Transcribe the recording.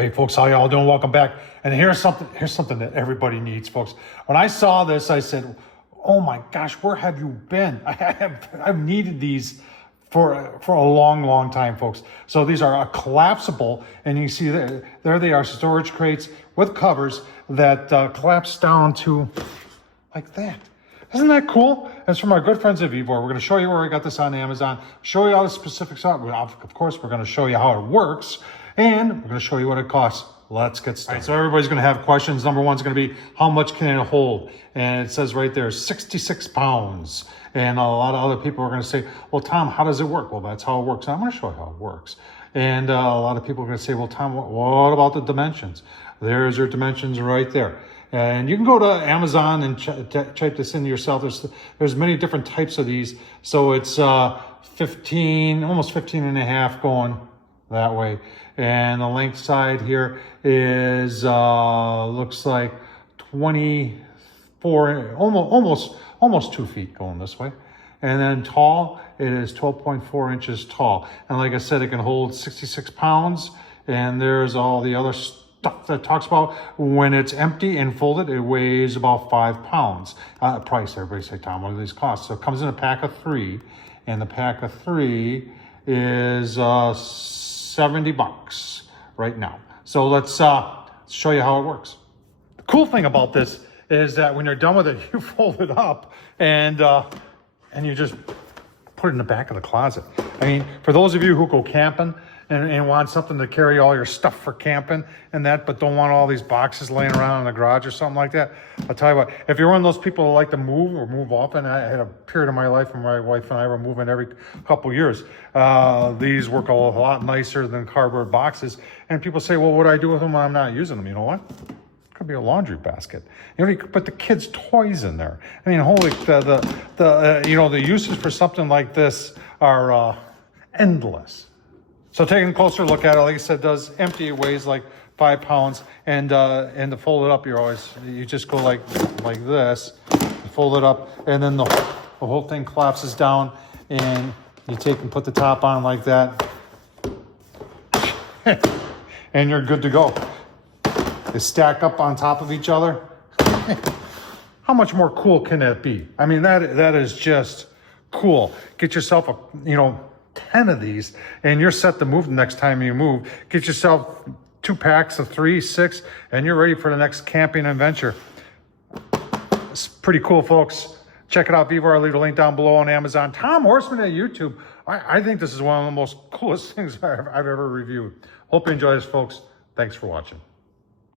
Hey folks, how y'all doing? Welcome back. And here's something that everybody needs, folks. When I saw this, I said, oh my gosh, where have you been? I've needed these for a long time, folks. So these are collapsible, and you see there they are, storage crates with covers that collapse down to like that. Isn't that cool? That's from our good friends at VEVOR. We're going to show you where I got this on Amazon, show you all the specifics on it. Of course, we're going to show you how it works, and we're going to show you what it costs. Let's get started. All right, so everybody's going to have questions. Number one is going to be, how much can it hold? And it says right there, 66 pounds. And a lot of other people are going to say, well, Tom, how does it work? Well, that's how it works. And I'm going to show you how it works. And a lot of people are going to say, well, Tom, what about the dimensions? There's your dimensions right there. And you can go to Amazon and type this in yourself. There's many different types of these. So it's 15, almost 15 and a half going that way. And the length side here is, looks like 24, almost 2 feet going this way. And then tall, it is 12.4 inches tall. And like I said, it can hold 66 pounds. And there's all the other stuff that talks about when it's empty and folded, it weighs about 5 pounds. Price, everybody say, Tom, what do these cost? So it comes in a pack of 3, and the pack of 3 is $70 right now. So let's show you how it works. The cool thing about this is that when you're done with it, you fold it up and you just put it in the back of the closet. I mean, for those of you who go camping and want something to carry all your stuff for camping and that, but don't want all these boxes laying around in the garage or something like that, I'll tell you what, if you're one of those people who like to move or move often, I had a period of my life when my wife and I were moving every couple years. These work a lot nicer than cardboard boxes. And people say, well, what do I do with them when I'm not using them? You know what? Could be a laundry basket. You know, you could put the kids' toys in there. I mean, holy, the uses for something like this are endless. So taking a closer look at it, like I said, does empty, it weighs like 5 pounds, and to fold it up, you just go like this, fold it up, and then the whole thing collapses down, and you take and put the top on like that, and you're good to go. They stack up on top of each other. How much more cool can that be? I mean, that is just cool. Get yourself 10 of these, and you're set to move the next time you move. Get yourself 2 packs of 3, 6, and you're ready for the next camping adventure. It's pretty cool, folks. Check it out, VEVOR. I'll leave a link down below on Amazon. Tom Horsman at YouTube. I think this is one of the most coolest things I've ever reviewed. Hope you enjoy this, folks. Thanks for watching.